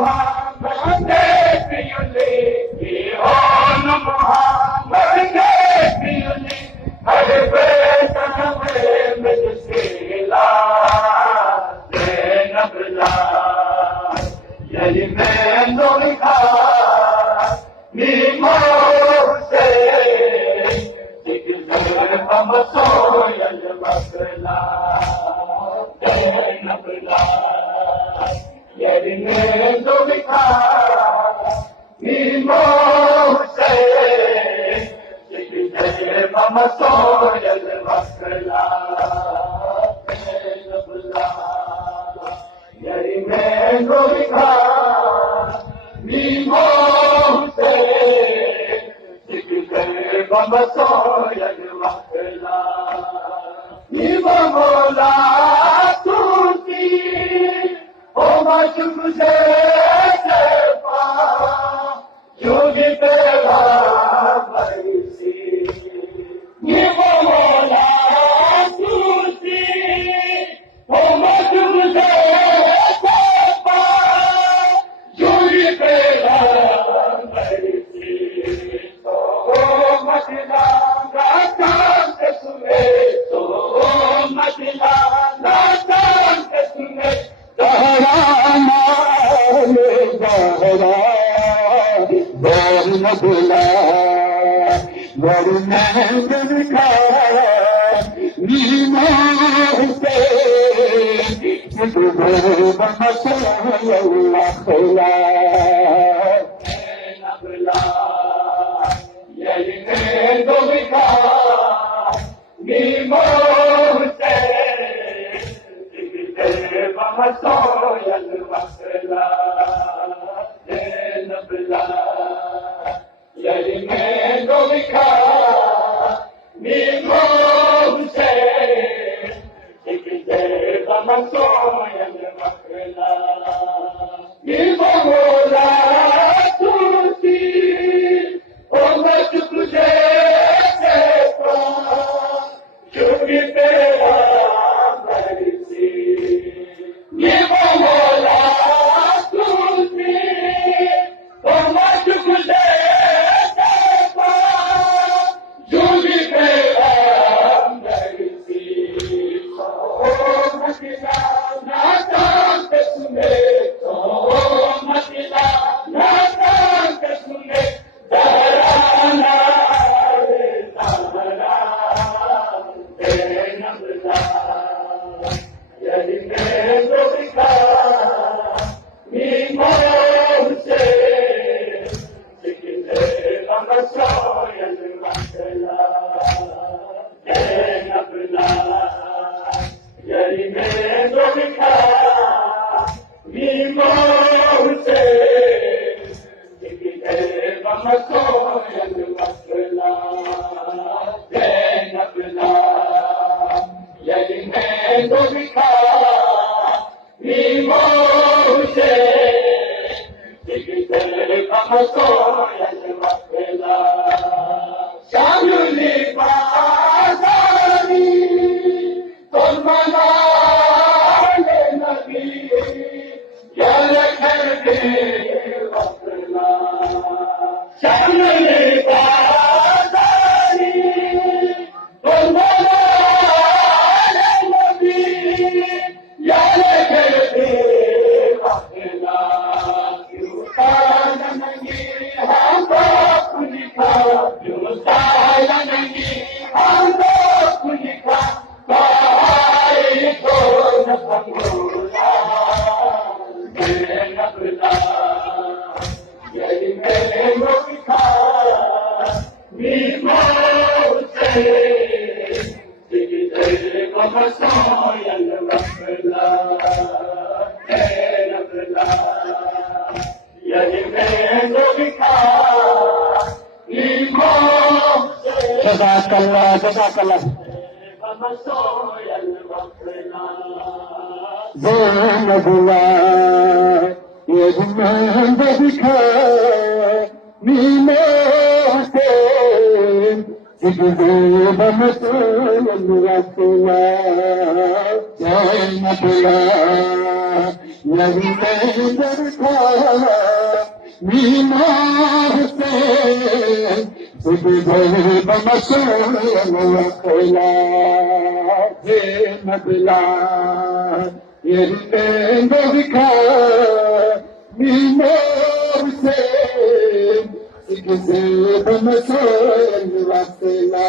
Muhammad Nabiulli, on Muhammad Nabiulli, Hare Krishna में जिसला नबला यही मैं लिखा नीमो से हम सोयल मसला नबला यही मैं लिखा नीमो से हम सोयल मसला नबला यही मैं लिखा नीमो से Baba soya makla ni bola tuti o machum se pa yogi tera baisi ni bola tuti o machum se pa yogi tera यही दरखा मीना हुसैन बमसूल वखला हे नबला यही दरखा मीना हुसैन बमसूल वखला